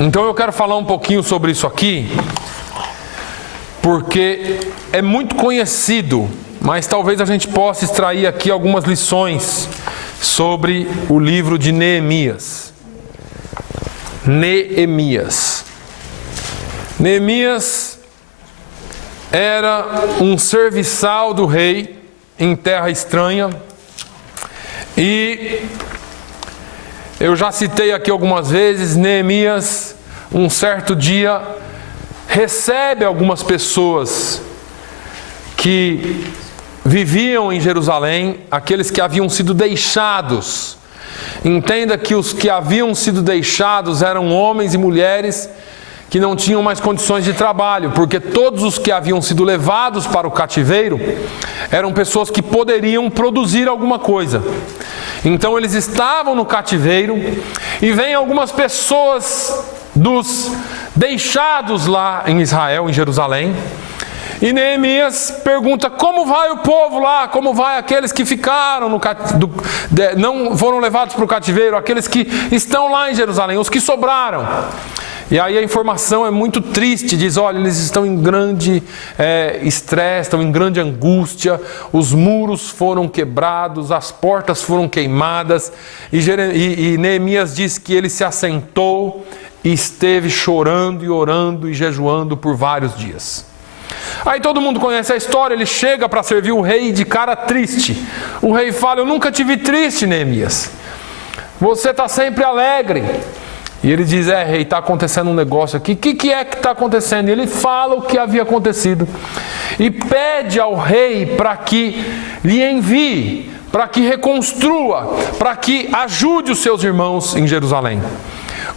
Então eu quero falar um pouquinho sobre isso aqui, porque é muito conhecido, mas talvez a gente possa extrair aqui algumas lições sobre o livro de Neemias. Neemias era um serviçal do rei em terra estranha, e eu já citei aqui algumas vezes, Neemias, um certo dia, recebe algumas pessoas que viviam em Jerusalém, aqueles que haviam sido deixados. Entenda que os que haviam sido deixados eram homens e mulheres que não tinham mais condições de trabalho, porque todos os que haviam sido levados para o cativeiro eram pessoas que poderiam produzir alguma coisa. Então eles estavam no cativeiro e vêm algumas pessoas dos deixados lá em Israel, em Jerusalém, e Neemias pergunta: como vai o povo lá? Como vai aqueles que ficaram não foram levados para o cativeiro, aqueles que estão lá em Jerusalém, os que sobraram? E aí a informação é muito triste, diz: olha, eles estão em grande estresse, estão em grande angústia, os muros foram quebrados, as portas foram queimadas, e Neemias diz que ele se assentou e esteve chorando e orando e jejuando por vários dias. Aí todo mundo conhece a história, ele chega para servir o rei de cara triste. O rei fala: eu nunca te vi triste, Neemias, você está sempre alegre. E ele diz: rei, está acontecendo um negócio aqui. O que é que está acontecendo? E ele fala o que havia acontecido. E pede ao rei para que lhe envie, para que reconstrua, para que ajude os seus irmãos em Jerusalém.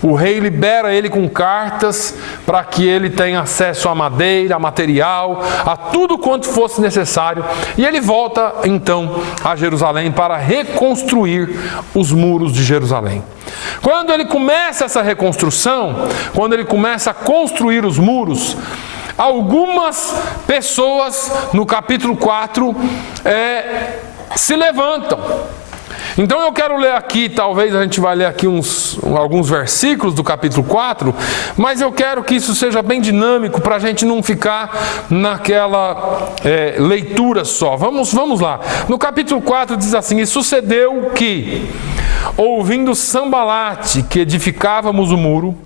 O rei libera ele com cartas para que ele tenha acesso a madeira, a material, a tudo quanto fosse necessário. E ele volta então a Jerusalém para reconstruir os muros de Jerusalém. Quando ele começa essa reconstrução, quando ele começa a construir os muros, algumas pessoas no capítulo 4 se levantam. Então eu quero ler aqui, talvez a gente vai ler aqui alguns versículos do capítulo 4, mas eu quero que isso seja bem dinâmico para a gente não ficar naquela leitura só. Vamos lá. No capítulo 4 diz assim: e sucedeu que, ouvindo Sambalate que edificávamos o muro,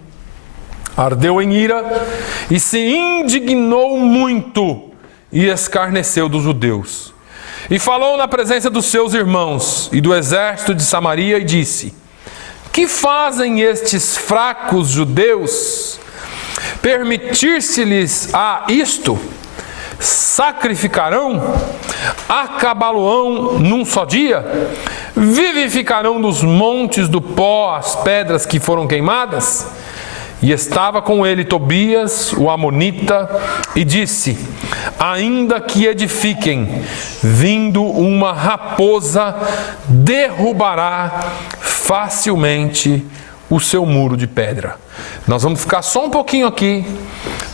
ardeu em ira e se indignou muito e escarneceu dos judeus. E falou na presença dos seus irmãos e do exército de Samaria e disse: que fazem estes fracos judeus? Permitir-se-lhes a isto? Sacrificarão? Acabá-lo-ão num só dia? Vivificarão dos montes do pó as pedras que foram queimadas? E estava com ele Tobias, o amonita, e disse: ainda que edifiquem, vindo uma raposa, derrubará facilmente o seu muro de pedra. Nós vamos ficar só um pouquinho aqui.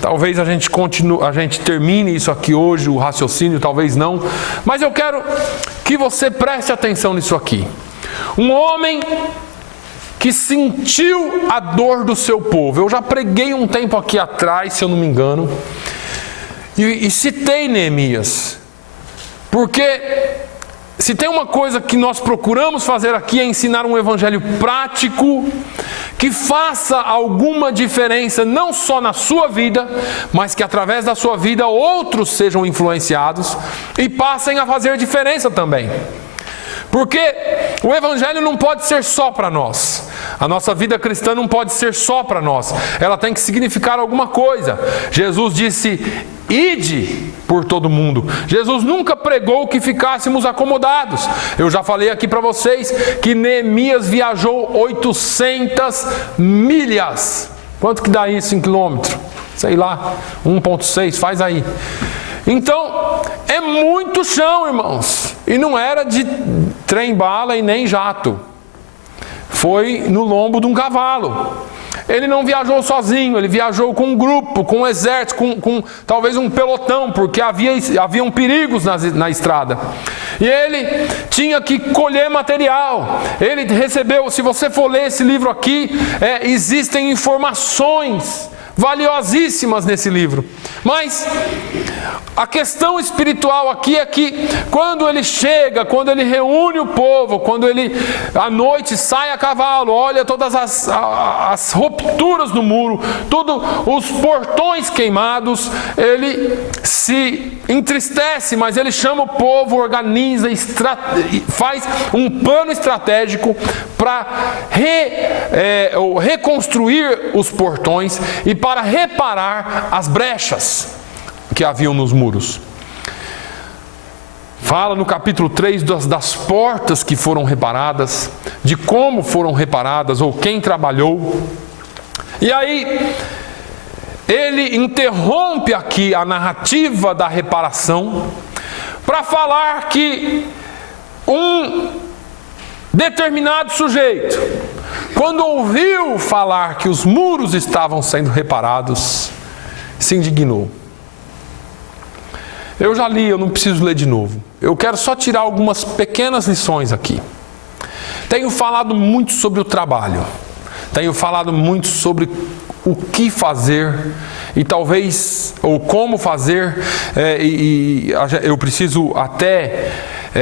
Talvez a gente termine isso aqui hoje, o raciocínio, talvez não. Mas eu quero que você preste atenção nisso aqui. Um homem que sentiu a dor do seu povo. Eu já preguei um tempo aqui atrás, se eu não me engano, e citei Neemias, porque se tem uma coisa que nós procuramos fazer aqui é ensinar um evangelho prático, que faça alguma diferença não só na sua vida, mas que através da sua vida outros sejam influenciados e passem a fazer diferença também. Porque o evangelho não pode ser só para nós. A nossa vida cristã não pode ser só para nós. Ela tem que significar alguma coisa. Jesus disse: ide por todo mundo. Jesus nunca pregou que ficássemos acomodados. Eu já falei aqui para vocês que Neemias viajou 800 milhas. Quanto que dá isso em quilômetro? Sei lá, 1,6, faz aí. Então, é muito chão, irmãos. E não era de trem-bala e nem jato. Foi no lombo de um cavalo. Ele não viajou sozinho, ele viajou com um grupo, com um exército, com talvez um pelotão, porque haviam perigos na estrada. E ele tinha que colher material. Ele recebeu, se você for ler esse livro aqui, existem informações valiosíssimas nesse livro. Mas a questão espiritual aqui é que quando ele chega, quando ele reúne o povo, quando ele à noite sai a cavalo, olha todas as rupturas do muro, todos os portões queimados, ele se entristece, mas ele chama o povo, organiza, faz um plano estratégico para reconstruir os portões e para reparar as brechas que haviam nos muros. Fala no capítulo 3 das portas que foram reparadas, de como foram reparadas ou quem trabalhou. E aí ele interrompe aqui a narrativa da reparação para falar que um determinado sujeito, quando ouviu falar que os muros estavam sendo reparados, se indignou. Eu já li, eu não preciso ler de novo. Eu quero só tirar algumas pequenas lições aqui. Tenho falado muito sobre o trabalho. Tenho falado muito sobre o que fazer e talvez, ou como fazer, eu preciso até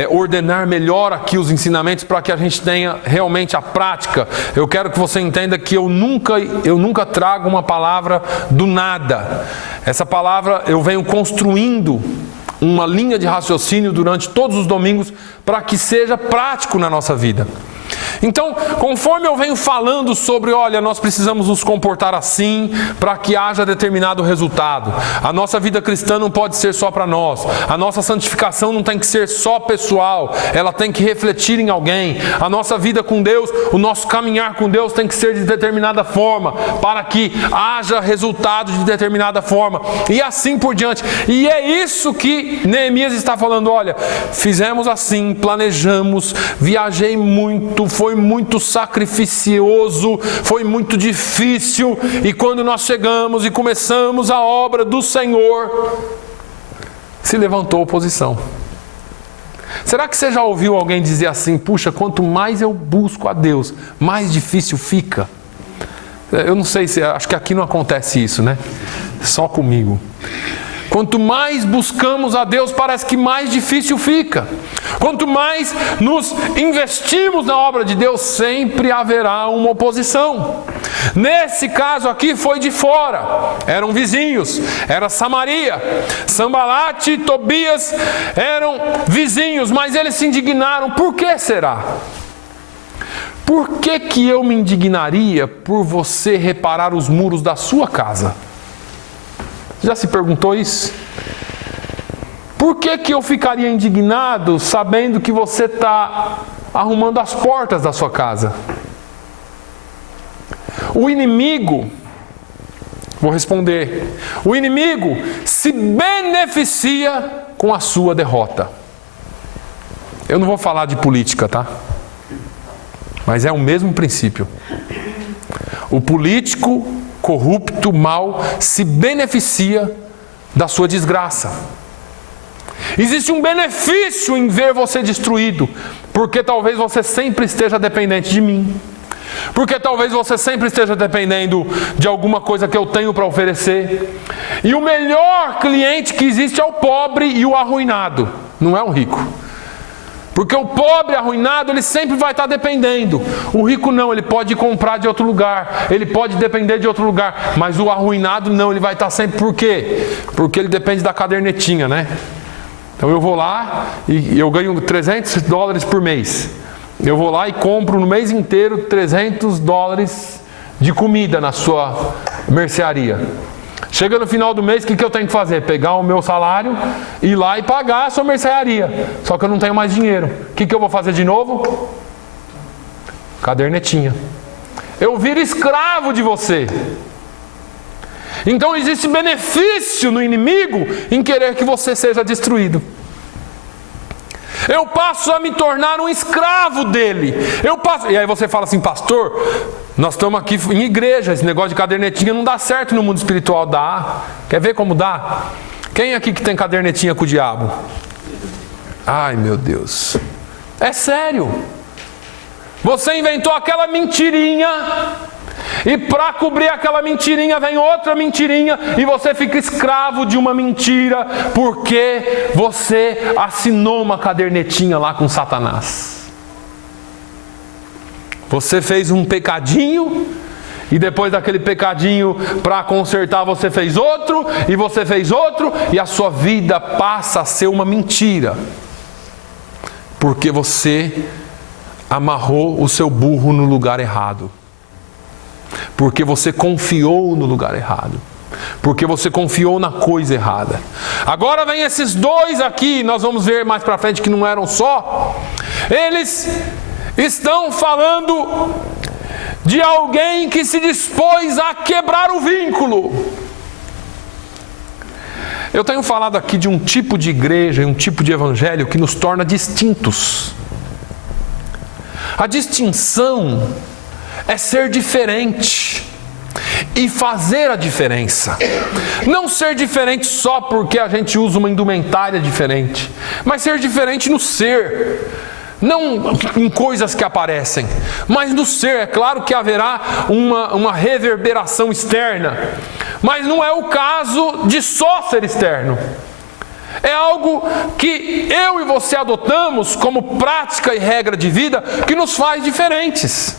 ordenar melhor aqui os ensinamentos para que a gente tenha realmente a prática. Eu quero que você entenda que eu nunca trago uma palavra do nada. Essa palavra eu venho construindo uma linha de raciocínio durante todos os domingos para que seja prático na nossa vida. Então, conforme eu venho falando sobre, olha, nós precisamos nos comportar assim para que haja determinado resultado. A nossa vida cristã não pode ser só para nós. A nossa santificação não tem que ser só pessoal. Ela tem que refletir em alguém. A nossa vida com Deus, o nosso caminhar com Deus tem que ser de determinada forma para que haja resultado de determinada forma. E assim por diante. E é isso que Neemias está falando. Olha, fizemos assim, planejamos, viajei muito, foi muito sacrificioso, foi muito difícil, e quando nós chegamos e começamos a obra do Senhor, se levantou oposição. Será que você já ouviu alguém dizer assim, puxa, quanto mais eu busco a Deus, mais difícil fica? Eu não sei acho que aqui não acontece isso, né? Só comigo. Quanto mais buscamos a Deus, parece que mais difícil fica. Quanto mais nos investimos na obra de Deus, sempre haverá uma oposição. Nesse caso aqui foi de fora. Eram vizinhos. Era Samaria. Sambalate e Tobias eram vizinhos, mas eles se indignaram. Por que será? Por que eu me indignaria por você reparar os muros da sua casa? Já se perguntou isso? Por que eu ficaria indignado sabendo que você está arrumando as portas da sua casa? O inimigo, vou responder, o inimigo se beneficia com a sua derrota. Eu não vou falar de política, tá? Mas é o mesmo princípio. O político corrupto, mal, se beneficia da sua desgraça. Existe um benefício em ver você destruído, porque talvez você sempre esteja dependente de mim, porque talvez você sempre esteja dependendo de alguma coisa que eu tenho para oferecer. E o melhor cliente que existe é o pobre e o arruinado, não é o rico. Porque o pobre arruinado, ele sempre vai estar dependendo. O rico não, ele pode comprar de outro lugar, ele pode depender de outro lugar. Mas o arruinado não, ele vai estar sempre, por quê? Porque ele depende da cadernetinha, né? Então eu vou lá e eu ganho $300 por mês. Eu vou lá e compro no mês inteiro $300 de comida na sua mercearia. Chega no final do mês, o que eu tenho que fazer? Pegar o meu salário, ir lá e pagar a sua mercearia. Só que eu não tenho mais dinheiro. O que eu vou fazer de novo? Cadernetinha. Eu viro escravo de você. Então existe benefício no inimigo em querer que você seja destruído. Eu passo a me tornar um escravo dele. E aí você fala assim, pastor, nós estamos aqui em igreja, esse negócio de cadernetinha não dá certo no mundo espiritual. Dá. Quer ver como dá? Quem aqui que tem cadernetinha com o diabo? Ai, meu Deus. É sério. Você inventou aquela mentirinha, e para cobrir aquela mentirinha vem outra mentirinha, e você fica escravo de uma mentira, porque você assinou uma cadernetinha lá com Satanás. Você fez um pecadinho, e depois daquele pecadinho, para consertar, você fez outro, e você fez outro, e a sua vida passa a ser uma mentira, porque você amarrou o seu burro no lugar errado, porque você confiou no lugar errado, porque você confiou na coisa errada. Agora vem esses dois aqui, nós vamos ver mais para frente que não eram só. Eles estão falando de alguém que se dispôs a quebrar o vínculo. Eu tenho falado aqui de um tipo de igreja e um tipo de evangelho que nos torna distintos. A distinção é ser diferente e fazer a diferença. Não ser diferente só porque a gente usa uma indumentária diferente, mas ser diferente no ser. Não em coisas que aparecem, mas no ser. É claro que haverá uma reverberação externa, mas não é o caso de só ser externo. É algo que eu e você adotamos como prática e regra de vida que nos faz diferentes.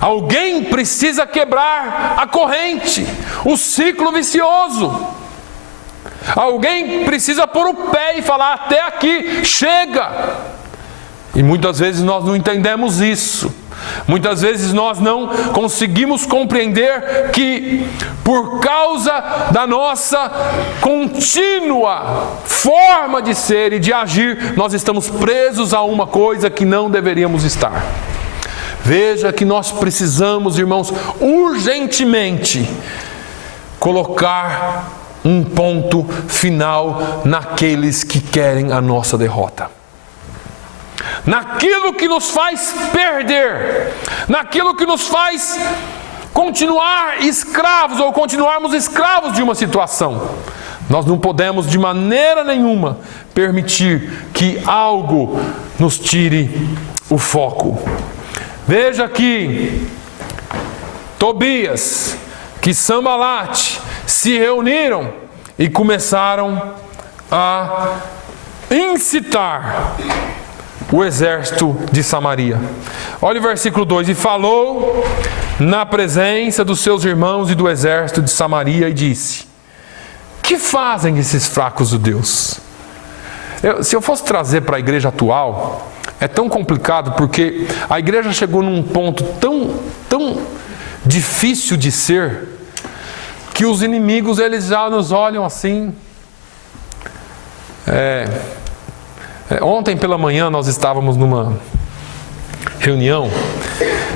Alguém precisa quebrar a corrente, o ciclo vicioso. Alguém precisa pôr o pé e falar: até aqui, chega. E muitas vezes nós não entendemos isso. Muitas vezes nós não conseguimos compreender que, por causa da nossa contínua forma de ser e de agir, nós estamos presos a uma coisa que não deveríamos estar. Veja que nós precisamos, irmãos, urgentemente colocar um ponto final naqueles que querem a nossa derrota. Naquilo que nos faz perder, naquilo que nos faz continuar escravos ou continuarmos escravos de uma situação. Nós não podemos de maneira nenhuma permitir que algo nos tire o foco. Veja que Tobias, que Sambalate se reuniram e começaram a incitar o exército de Samaria. Olha o versículo 2: e falou na presença dos seus irmãos e do exército de Samaria e disse: que fazem esses fracos judeus? Se eu fosse trazer para a igreja atual, é tão complicado, porque a igreja chegou num ponto tão difícil de ser, que os inimigos eles já nos olham assim. Ontem pela manhã nós estávamos numa reunião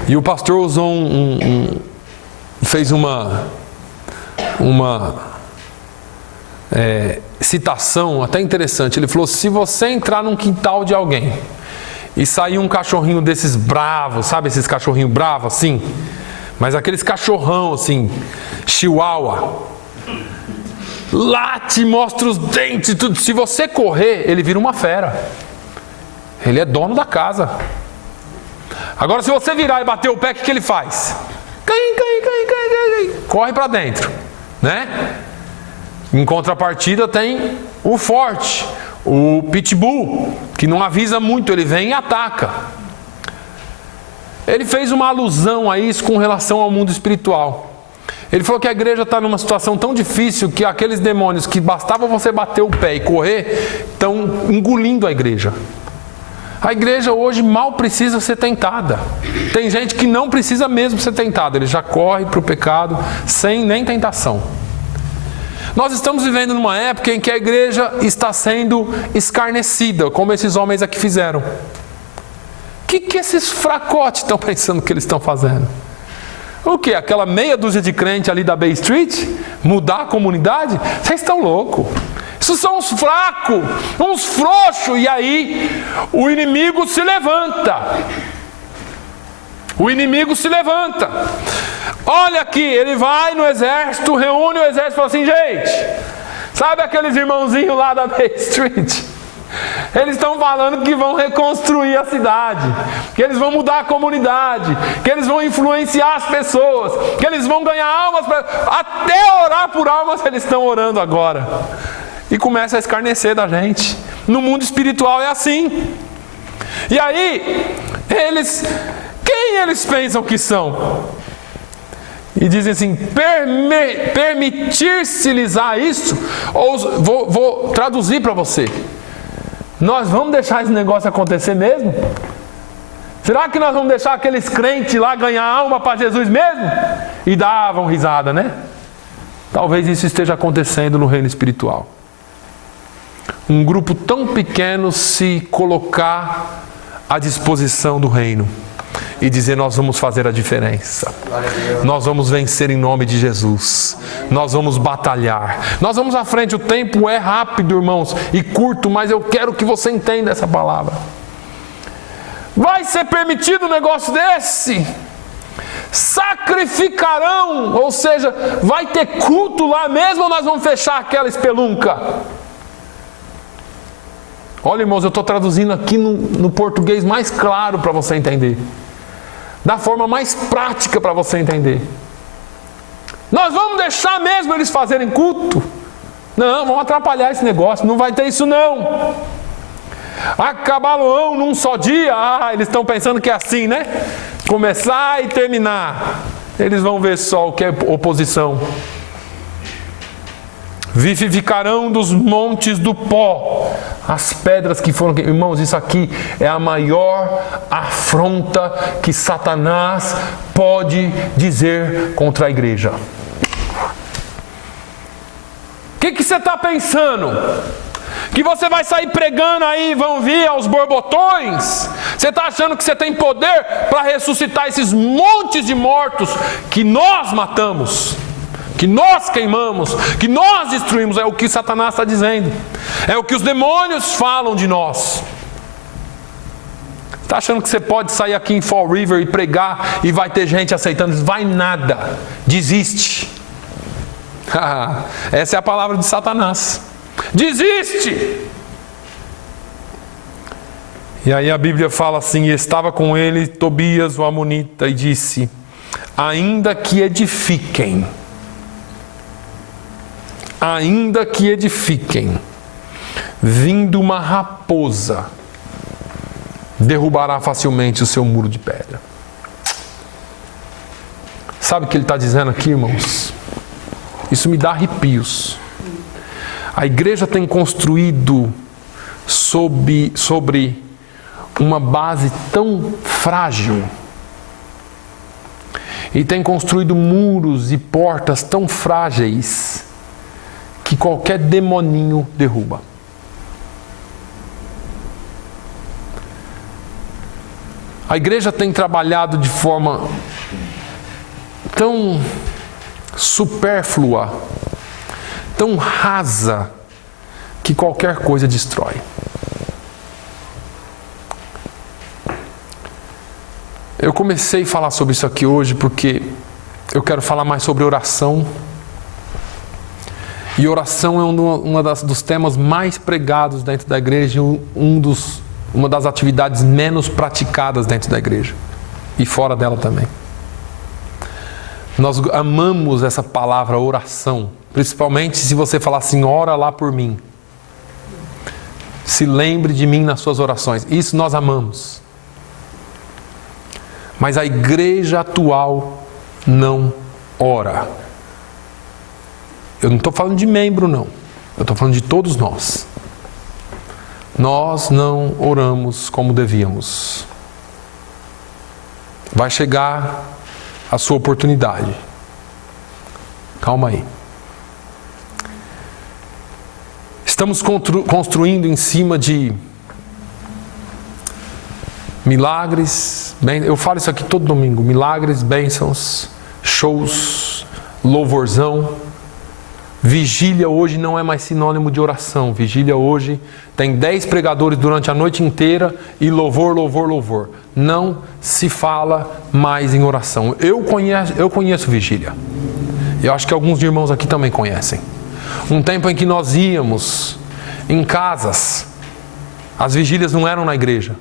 e o pastor usou fez uma citação até interessante. Ele falou: se você entrar num quintal de alguém e sair um cachorrinho desses bravos, sabe esses cachorrinhos bravos assim, mas aqueles cachorrão assim, chihuahua, late, mostra os dentes, tudo. Se você correr, ele vira uma fera. Ele é dono da casa. Agora, se você virar e bater o pé, o que ele faz? Corre para dentro, né? Em contrapartida tem o forte, o pitbull, que não avisa muito, ele vem e ataca. Ele fez uma alusão a isso com relação ao mundo espiritual. Ele falou que a igreja está numa situação tão difícil que aqueles demônios que bastava você bater o pé e correr, estão engolindo a igreja. A igreja hoje mal precisa ser tentada. Tem gente que não precisa mesmo ser tentada, ele já corre para o pecado sem nem tentação. Nós estamos vivendo numa época em que a igreja está sendo escarnecida, como esses homens aqui fizeram. O que esses fracotes estão pensando que eles estão fazendo? O que? Aquela meia dúzia de crente ali da Bay Street? Mudar a comunidade? Vocês estão loucos. Isso são uns fracos, uns frouxos. E aí o inimigo se levanta. O inimigo se levanta. Olha aqui, ele vai no exército, reúne o exército e fala assim: gente, sabe aqueles irmãozinhos lá da Bay Street? Eles estão falando que vão reconstruir a cidade, que eles vão mudar a comunidade, que eles vão influenciar as pessoas, que eles vão ganhar almas, até orar por almas eles estão orando agora. E começa a escarnecer da gente. No mundo espiritual é assim. E aí, quem eles pensam que são? E dizem assim, permitir-se-lhes isso, ou vou traduzir para você. Nós vamos deixar esse negócio acontecer mesmo? Será que nós vamos deixar aqueles crentes lá ganhar alma para Jesus mesmo? E davam risada, né? Talvez isso esteja acontecendo no reino espiritual. Um grupo tão pequeno se colocar à disposição do reino e dizer: nós vamos fazer a diferença, nós vamos vencer em nome de Jesus, nós vamos batalhar, nós vamos à frente. O tempo é rápido, irmãos, e curto, mas eu quero que você entenda essa palavra. Vai ser permitido um negócio desse? Sacrificarão, ou seja, vai ter culto lá mesmo, ou nós vamos fechar aquela espelunca? Olha, irmãos, eu estou traduzindo aqui no português mais claro para você entender, da forma mais prática para você entender. Nós vamos deixar mesmo eles fazerem culto? Não, vamos atrapalhar esse negócio, não vai ter isso não. Acabá-lo-ão num só dia? Eles estão pensando que é assim, né? Começar e terminar. Eles vão ver só o que é oposição. Vivificarão dos montes do pó as pedras que foram... Irmãos, isso aqui é a maior afronta que Satanás pode dizer contra a igreja. O que você está pensando? Que você vai sair pregando aí, vão vir aos borbotões? Você está achando que você tem poder para ressuscitar esses montes de mortos que nós matamos, que nós queimamos, que nós destruímos? É o que Satanás está dizendo. É o que os demônios falam de nós. Está achando que você pode sair aqui em Fall River e pregar e vai ter gente aceitando? Vai nada. Desiste. Essa é a palavra de Satanás. Desiste. E aí a Bíblia fala assim: e estava com ele Tobias o amonita e disse: ainda que edifiquem, vindo uma raposa, derrubará facilmente o seu muro de pedra. Sabe o que ele está dizendo aqui, irmãos? Isso me dá arrepios. A igreja tem construído sobre uma base tão frágil, e tem construído muros e portas tão frágeis, que qualquer demoninho derruba. A igreja tem trabalhado de forma tão supérflua, tão rasa, que qualquer coisa destrói. Eu comecei a falar sobre isso aqui hoje porque eu quero falar mais sobre oração. E oração é dos temas mais pregados dentro da igreja, uma das atividades menos praticadas dentro da igreja e fora dela também. Nós amamos essa palavra oração, principalmente se você falar assim: ora lá por mim, se lembre de mim nas suas orações. Isso nós amamos. Mas a igreja atual não ora. Eu não estou falando de membro, não. Eu estou falando de todos nós. Nós não oramos como devíamos. Vai chegar a sua oportunidade. Calma aí. Estamos construindo em cima de milagres. Eu falo isso aqui todo domingo. Milagres, bênçãos, shows, louvorzão. Vigília hoje não é mais sinônimo de oração. Vigília hoje tem 10 pregadores durante a noite inteira e louvor, louvor, louvor. Não se fala mais em oração. Eu conheço vigília. Eu acho que alguns irmãos aqui também conhecem. Um tempo em que nós íamos em casas, As vigílias não eram na igreja.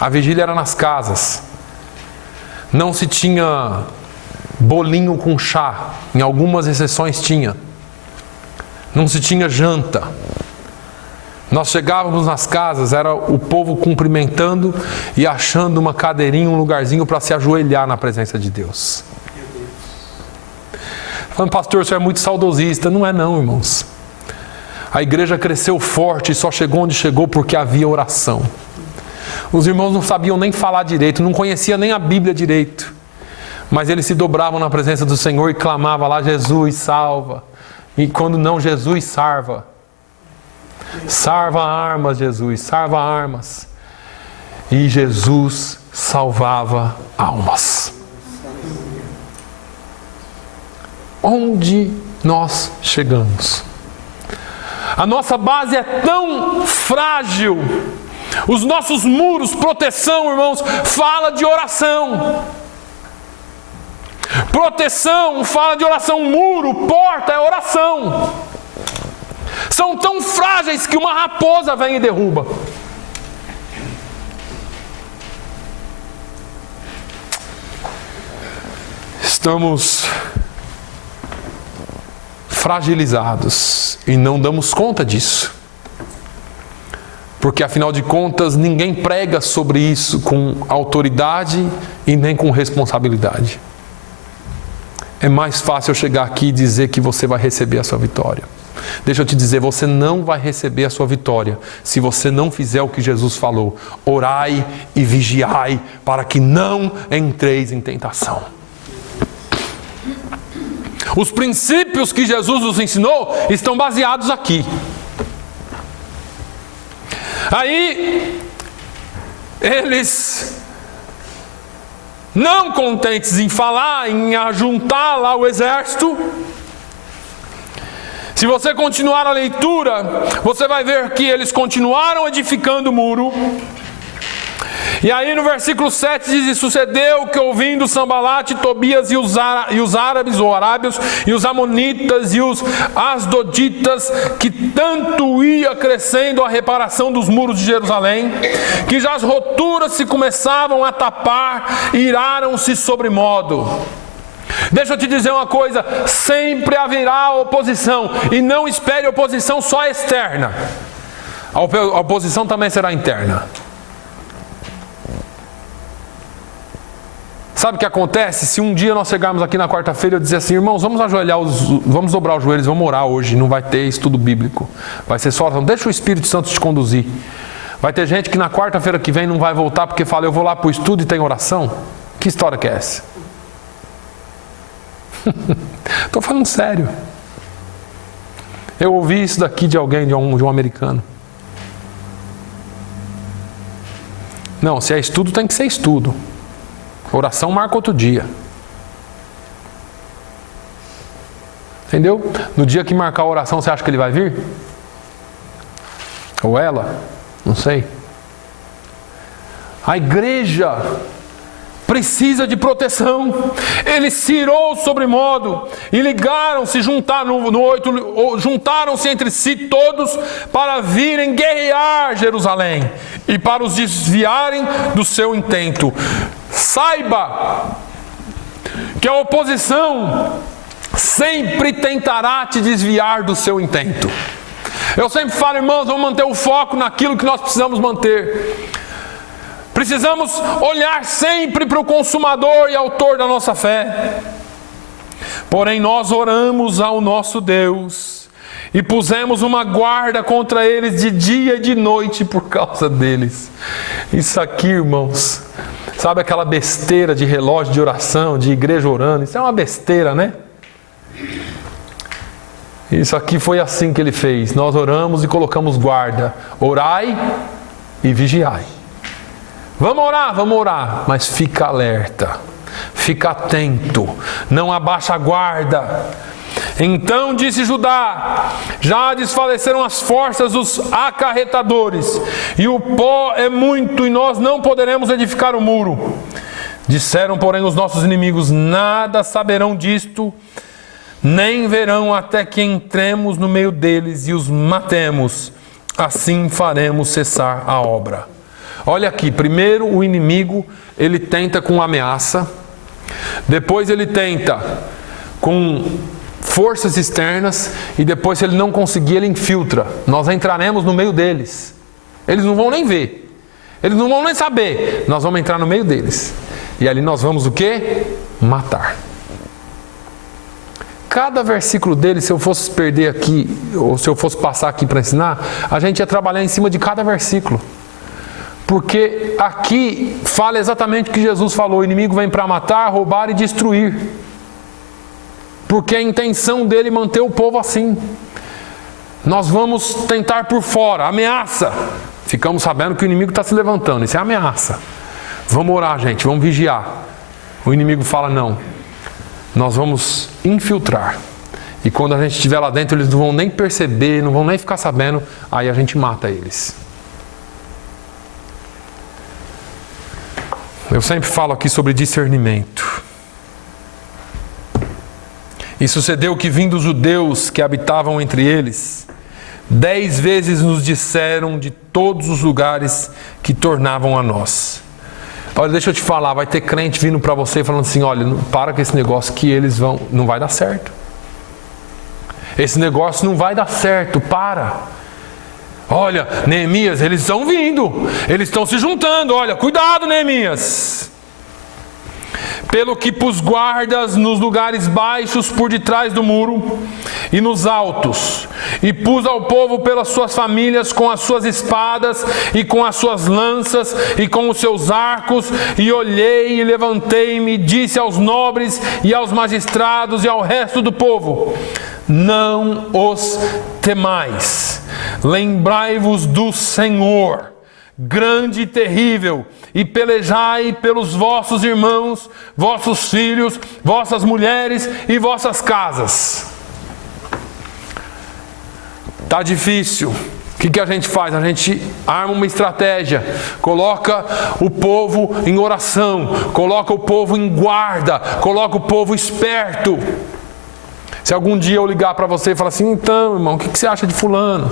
A vigília era nas casas. Não se tinha bolinho com chá. Em algumas exceções tinha. Não se tinha janta. Nós chegávamos nas casas, era o povo cumprimentando e achando uma cadeirinha, um lugarzinho para se ajoelhar na presença de Deus. Falando, pastor, você é muito saudosista. Não é não, irmãos. A igreja cresceu forte e só chegou onde chegou porque havia oração. Os irmãos não sabiam nem falar direito, não conheciam nem a Bíblia direito. Mas eles se dobravam na presença do Senhor e clamavam lá, Jesus, salva. E quando não, Jesus, salva. Salva armas, Jesus, salva armas. E Jesus salvava almas. Onde nós chegamos? A nossa base é tão frágil. Os nossos muros, proteção, irmãos, fala de oração. Proteção fala de oração, muro, porta é oração. São tão frágeis que uma raposa vem e derruba. Estamos fragilizados e não damos conta disso. Porque afinal de contas, ninguém prega sobre isso com autoridade e nem com responsabilidade. É mais fácil eu chegar aqui e dizer que você vai receber a sua vitória. Deixa eu te dizer, você não vai receber a sua vitória se você não fizer o que Jesus falou. Orai e vigiai para que não entreis em tentação. Os princípios que Jesus nos ensinou estão baseados aqui. Aí, eles, não contentes em falar, em ajuntar lá o exército, se você continuar a leitura, você vai ver que eles continuaram edificando o muro. E aí no versículo 7 diz: e sucedeu que ouvindo Sambalate, Tobias e os árabes ou arábios, e os amonitas e os asdoditas, que tanto ia crescendo a reparação dos muros de Jerusalém, que já as roturas se começavam a tapar, iraram-se sobremodo. Deixa eu te dizer uma coisa, sempre haverá oposição, e não espere oposição só externa, a oposição também será interna. Sabe o que acontece? Se um dia nós chegarmos aqui na quarta-feira e eu dizer assim, irmãos, vamos ajoelhar, vamos dobrar os joelhos, vamos orar hoje, não vai ter estudo bíblico, vai ser só, deixa o Espírito Santo te conduzir. Vai ter gente que na quarta-feira que vem não vai voltar porque fala, eu vou lá para o estudo e tem oração? Que história que é essa? Estou falando sério. Eu ouvi isso daqui de alguém, de um americano. Não, se é estudo tem que ser estudo. Oração marca outro dia. Entendeu? No dia que marcar a oração, você acha que ele vai vir? Ou ela? Não sei. A igreja precisa de proteção. Ele se irou sobremodo e ligaram-se, juntaram-se entre si todos para virem guerrear Jerusalém e para os desviarem do seu intento. Saiba que a oposição sempre tentará te desviar do seu intento. Eu sempre falo, irmãos, vamos manter o foco naquilo que nós precisamos manter. Precisamos olhar sempre para o consumador e autor da nossa fé. Porém, nós oramos ao nosso Deus e pusemos uma guarda contra eles de dia e de noite por causa deles. Isso aqui, irmãos, sabe aquela besteira de relógio de oração, de igreja orando? Isso é uma besteira, né? Isso aqui foi assim que ele fez. Nós oramos e colocamos guarda. Orai e vigiai. Vamos orar, mas fica alerta, fica atento, não abaixa a guarda. Então disse Judá: já desfaleceram as forças dos acarretadores, e o pó é muito, e nós não poderemos edificar o muro. Disseram, porém, os nossos inimigos: nada saberão disto, nem verão até que entremos no meio deles e os matemos. assim faremos cessar a obra. Olha aqui, primeiro o inimigo, ele tenta com ameaça, depois ele tenta com forças externas, e depois, se ele não conseguir, ele infiltra. Nós entraremos no meio deles. Eles não vão nem ver, eles não vão nem saber. Nós vamos entrar no meio deles, e ali nós vamos o quê? Matar. Cada versículo dele, se eu fosse perder aqui, ou se eu fosse passar aqui para ensinar, a gente ia trabalhar em cima de cada versículo. Porque aqui fala exatamente o que Jesus falou: o inimigo vem para matar, roubar e destruir. Porque a intenção dele é manter o povo assim. Nós vamos tentar por fora, ameaça. Ficamos sabendo que o inimigo está se levantando, isso é ameaça. Vamos orar, gente, vamos vigiar. O inimigo fala: não, nós vamos infiltrar. E quando a gente estiver lá dentro, eles não vão nem perceber, não vão nem ficar sabendo, aí a gente mata eles. Eu sempre falo aqui sobre discernimento. E sucedeu que, vindo os judeus que habitavam entre eles, 10 vezes nos disseram de todos os lugares que tornavam a nós. Olha, deixa eu te falar, vai ter crente vindo para você falando assim: olha, para com esse negócio que eles vão, não vai dar certo. Esse negócio não vai dar certo, para. Olha, Neemias, eles estão vindo, eles estão se juntando, olha, cuidado, Neemias. Pelo que pus guardas nos lugares baixos por detrás do muro e nos altos, e pus ao povo pelas suas famílias com as suas espadas e com as suas lanças e com os seus arcos, e olhei e levantei-me e disse aos nobres e aos magistrados e ao resto do povo: não os temais, lembrai-vos do Senhor, grande e terrível, e pelejai pelos vossos irmãos, vossos filhos, vossas mulheres e vossas casas. Está difícil. O que a gente faz? A gente arma uma estratégia, coloca o povo em oração, coloca o povo em guarda, coloca o povo esperto. Se algum dia eu ligar para você e falar assim: então, irmão, o que você acha de fulano?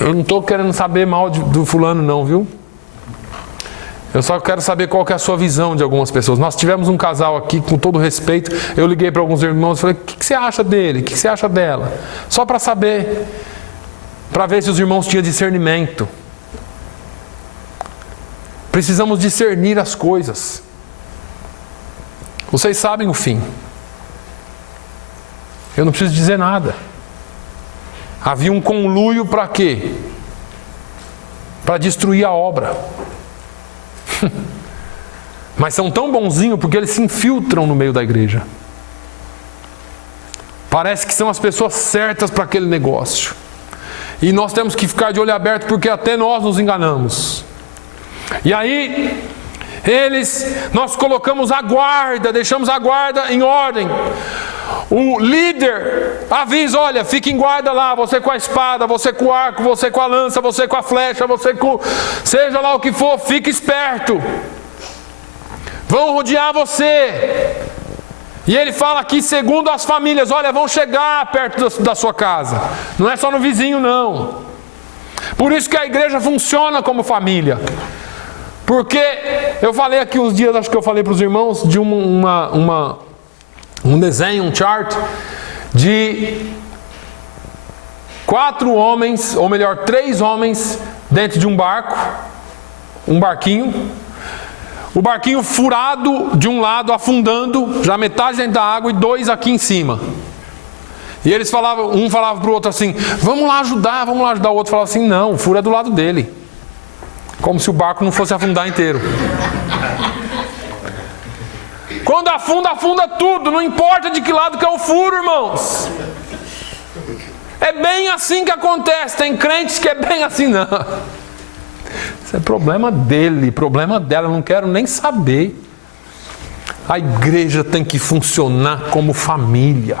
Eu não estou querendo saber mal do fulano não, viu? Eu só quero saber qual que é a sua visão de algumas pessoas. Nós tivemos um casal aqui, com todo respeito, eu liguei para alguns irmãos e falei: o que você acha dele? O que você acha dela? Só para saber, para ver se os irmãos tinham discernimento. Precisamos discernir as coisas. Vocês sabem o fim. Eu não preciso dizer nada. Havia um conluio para quê? Para destruir a obra. Mas são tão bonzinhos porque eles se infiltram no meio da igreja. Parece que são as pessoas certas para aquele negócio. E nós temos que ficar de olho aberto porque até nós nos enganamos. E aí, nós colocamos a guarda, deixamos a guarda em ordem. O líder avisa: olha, fique em guarda lá, você com a espada, você com o arco, você com a lança, você com a flecha, você com... seja lá o que for, fique esperto. Vão rodear você. E ele fala aqui, segundo as famílias: olha, vão chegar perto da sua casa. Não é só no vizinho, não. Por isso que a igreja funciona como família. Porque eu falei aqui uns dias, acho que eu falei para os irmãos, de um desenho, um chart, de 4 homens, ou melhor, 3 homens dentro de um barco, um barquinho. O barquinho furado de um lado, afundando, já metade dentro da água, e 2 aqui em cima. E eles falavam, um falava para o outro assim: vamos lá ajudar. O outro falava assim: não, o furo é do lado dele. Como se o barco não fosse afundar inteiro. Quando afunda, afunda tudo, não importa de que lado que é o furo, irmãos. É bem assim que acontece. Tem crentes que é bem assim, não. Isso é problema dele, problema dela, eu não quero nem saber. A igreja tem que funcionar como família.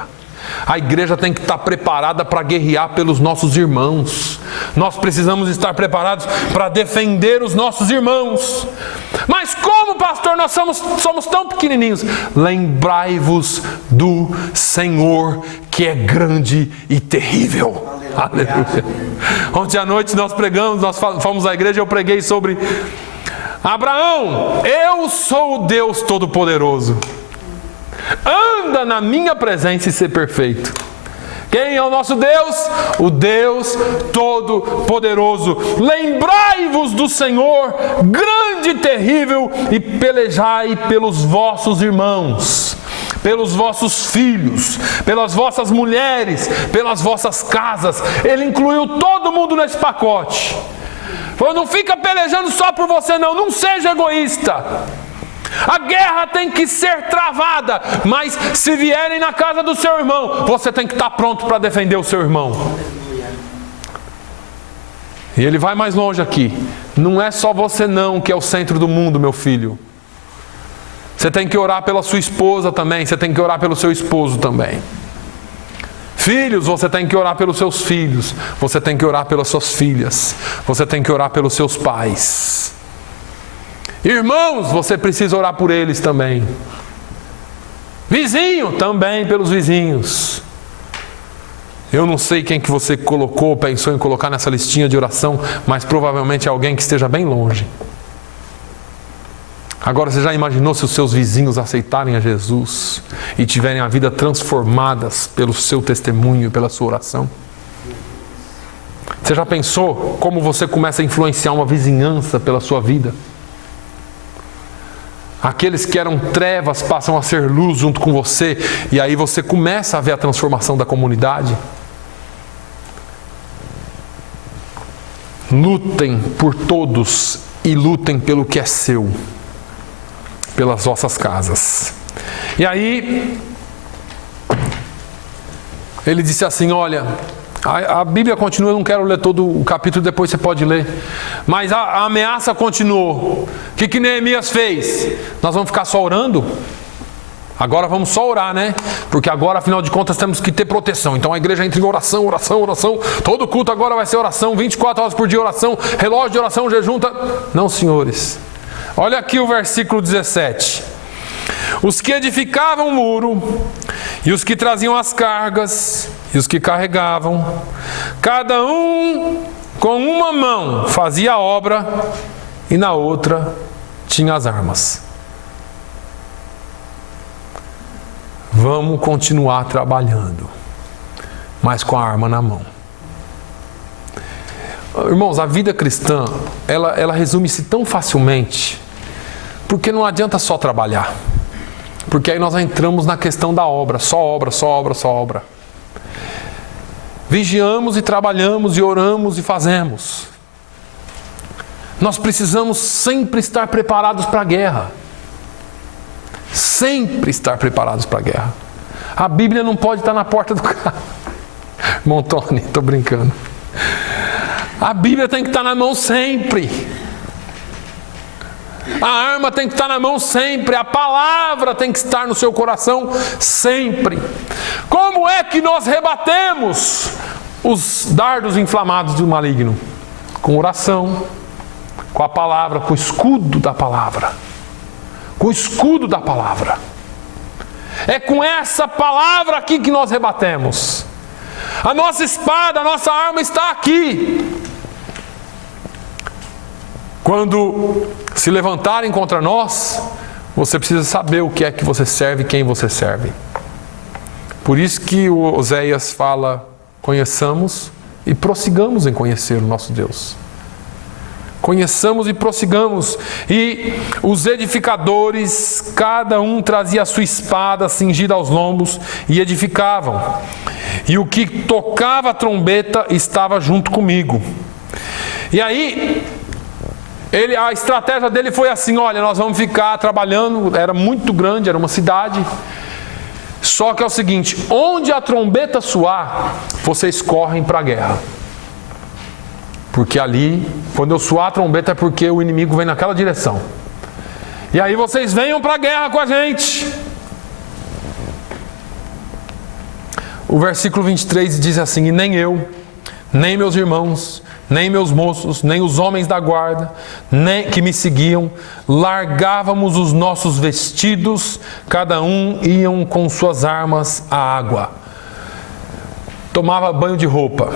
A igreja tem que estar preparada para guerrear pelos nossos irmãos. Nós precisamos estar preparados para defender os nossos irmãos. Mas como, pastor, nós somos tão pequenininhos? Lembrai-vos do Senhor, que é grande e terrível. Aleluia. Ontem à noite nós pregamos, nós fomos à igreja, eu preguei sobre Abraão, eu sou o Deus Todo-Poderoso. Anda na minha presença e ser perfeito. Quem é o nosso Deus? O Deus Todo-Poderoso. Lembrai-vos do Senhor, grande e terrível, e pelejai pelos vossos irmãos, pelos vossos filhos, pelas vossas mulheres, pelas vossas casas. Ele incluiu todo mundo nesse pacote. Falou, não fica pelejando só por você não seja egoísta. A guerra tem que ser travada, mas se vierem na casa do seu irmão, você tem que estar pronto para defender o seu irmão. E ele vai mais longe aqui. Não é só você não que é o centro do mundo, meu filho. Você tem que orar pela sua esposa também, você tem que orar pelo seu esposo também. Filhos, você tem que orar pelos seus filhos, você tem que orar pelas suas filhas, você tem que orar pelos seus pais. Irmãos, você precisa orar por eles também. Vizinho, também pelos vizinhos. Eu não sei quem que você colocou, pensou em colocar nessa listinha de oração, mas provavelmente é alguém que esteja bem longe. Agora, você já imaginou se os seus vizinhos aceitarem a Jesus e tiverem a vida transformadas pelo seu testemunho e pela sua oração? Você já pensou como você começa a influenciar uma vizinhança pela sua vida? Aqueles que eram trevas passam a ser luz junto com você, e aí você começa a ver a transformação da comunidade. Lutem por todos e lutem pelo que é seu, pelas vossas casas. E aí, ele disse assim, olha, a Bíblia continua, eu não quero ler todo o capítulo, depois você pode ler. Mas a ameaça continuou. O que Neemias fez? Nós vamos ficar só orando? Agora vamos só orar, né? Porque agora, afinal de contas, temos que ter proteção. Então a igreja entra em oração, oração, oração. Todo culto agora vai ser oração, 24 horas por dia oração, relógio de oração, jejum. Não, senhores. Olha aqui o versículo 17. Os que edificavam o muro, e os que traziam as cargas, e os que carregavam, cada um com uma mão fazia a obra, e na outra tinha as armas. Vamos continuar trabalhando, mas com a arma na mão. Irmãos, a vida cristã, ela resume-se tão facilmente, porque não adianta só trabalhar. Porque aí nós entramos na questão da obra, só obra, só obra, só obra. Vigiamos e trabalhamos e oramos e fazemos. Nós precisamos sempre estar preparados para a guerra. Sempre estar preparados para a guerra. A Bíblia não pode estar na porta do carro. Irmão Tony, estou brincando. A Bíblia tem que estar na mão sempre. A arma tem que estar na mão sempre. A palavra tem que estar no seu coração sempre. Como é que nós rebatemos os dardos inflamados do maligno? Com oração, com a palavra, com o escudo da palavra. Com o escudo da palavra. É com essa palavra aqui que nós rebatemos. A nossa espada, a nossa arma está aqui. Quando se levantarem contra nós, você precisa saber o que é que você serve e quem você serve. Por isso que o Oséias fala, conheçamos e prossigamos em conhecer o nosso Deus. Conheçamos e prossigamos. E os edificadores, cada um trazia a sua espada cingida aos lombos e edificavam. E o que tocava a trombeta estava junto comigo. E aí, a estratégia dele foi assim, olha, nós vamos ficar trabalhando, era muito grande, era uma cidade. Só que é o seguinte, onde a trombeta soar, vocês correm para a guerra. Porque ali, quando eu soar a trombeta é porque o inimigo vem naquela direção. E aí vocês venham para a guerra com a gente. O versículo 23 diz assim, e nem eu, nem meus irmãos, nem meus moços, nem os homens da guarda, nem que me seguiam, largávamos os nossos vestidos, cada um iam com suas armas à água. Tomava banho de roupa.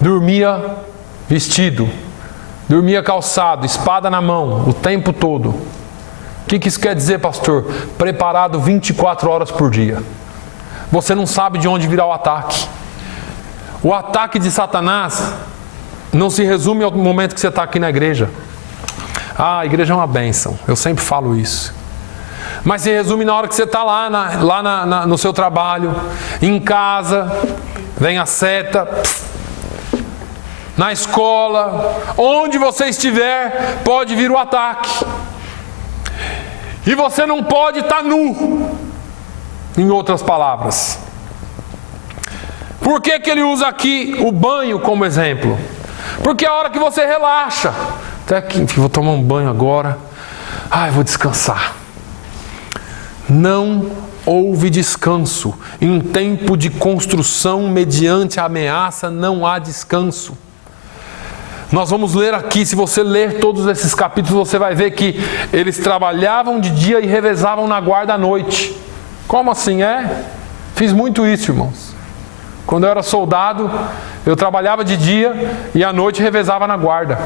dormia vestido, dormia calçado, espada na mão, o tempo todo. O que isso quer dizer, pastor? Preparado 24 horas por dia. Você não sabe de onde virá o ataque. O ataque de Satanás não se resume ao momento que você está aqui na igreja. A igreja é uma bênção, eu sempre falo isso. Mas se resume na hora que você está lá no seu trabalho, em casa, vem a seta, na escola, onde você estiver, pode vir o ataque. E você não pode estar nu, em outras palavras. Por que ele usa aqui o banho como exemplo? Porque é a hora que você relaxa. Até aqui, vou tomar um banho agora. Vou descansar. Não houve descanso. Em tempo de construção mediante a ameaça, não há descanso. Nós vamos ler aqui, se você ler todos esses capítulos, você vai ver que eles trabalhavam de dia e revezavam na guarda à noite. Como assim? Fiz muito isso, irmãos. Quando eu era soldado, eu trabalhava de dia e à noite revezava na guarda.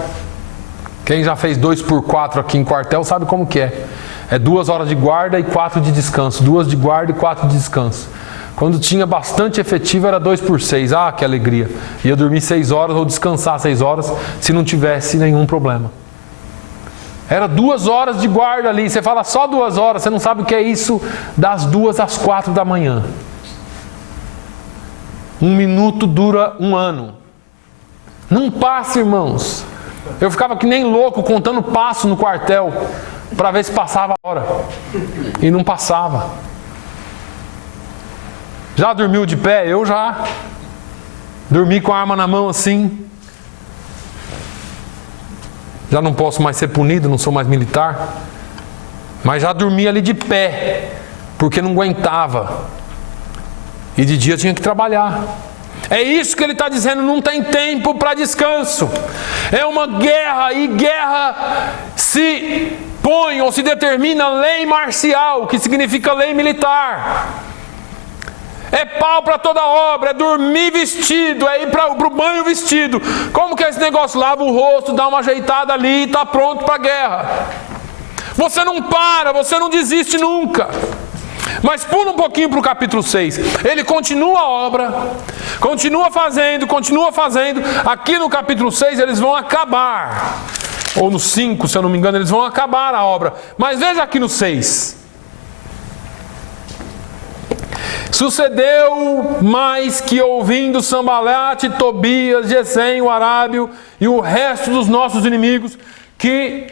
Quem já fez 2x4 aqui em quartel sabe como que é. É 2 horas de guarda e 4 de descanso. 2 de guarda e 4 de descanso. Quando tinha bastante efetivo era 2x6. Que alegria. Ia dormir 6 horas ou descansar 6 horas se não tivesse nenhum problema. Era 2 horas de guarda ali. Você fala só 2 horas, você não sabe o que é isso das 2 às 4 da manhã. 1 minuto dura 1 ano. Não passa, irmãos. Eu ficava que nem louco contando passo no quartel para ver se passava a hora. E não passava. Já dormiu de pé? Eu já. Dormi com a arma na mão assim. Já não posso mais ser punido, não sou mais militar. Mas já dormi ali de pé, porque não aguentava. E de dia tinha que trabalhar. É isso que ele está dizendo, não tem tempo para descanso. É uma guerra, e guerra se põe ou se determina lei marcial, que significa lei militar. É pau para toda obra, é dormir vestido, é ir para o banho vestido. Como que é esse negócio? Lava o rosto, dá uma ajeitada ali e está pronto para a guerra. Você não para, você não desiste nunca. Mas pula um pouquinho para o capítulo 6. Ele continua a obra, continua fazendo. Aqui no capítulo 6 eles vão acabar. Ou no 5, se eu não me engano, eles vão acabar a obra. Mas veja aqui no 6. Sucedeu mais que, ouvindo Sambalate, Tobias, Gesem, o arábio e o resto dos nossos inimigos, que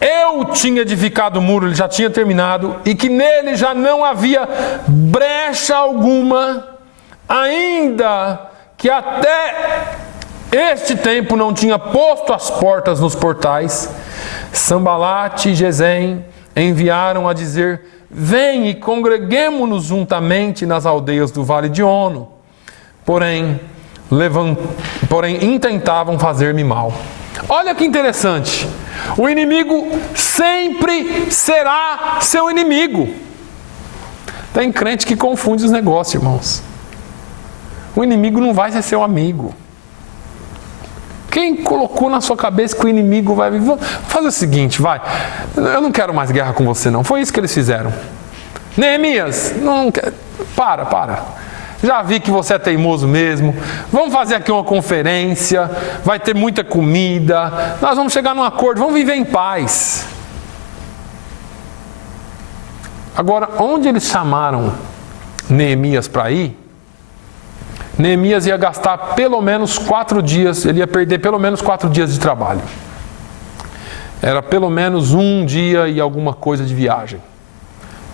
eu tinha edificado o muro, ele já tinha terminado, e que nele já não havia brecha alguma, ainda que até este tempo não tinha posto as portas nos portais, Sambalate e Gesem enviaram a dizer: vem e congreguemo-nos juntamente nas aldeias do vale de Ono. Porém, intentavam fazer-me mal. Olha que interessante. O inimigo sempre será seu inimigo. Tem crente que confunde os negócios, irmãos. O inimigo não vai ser seu amigo. Quem colocou na sua cabeça que o inimigo vai vir? Vamos fazer o seguinte, vai. Eu não quero mais guerra com você, não. Foi isso que eles fizeram. Neemias, não quer. Para. Já vi que você é teimoso mesmo. Vamos fazer aqui uma conferência. Vai ter muita comida. Nós vamos chegar num acordo. Vamos viver em paz. Agora, onde eles chamaram Neemias para ir, Neemias ia gastar pelo menos 4 dias, ele ia perder pelo menos 4 dias de trabalho. Era pelo menos 1 dia e alguma coisa de viagem.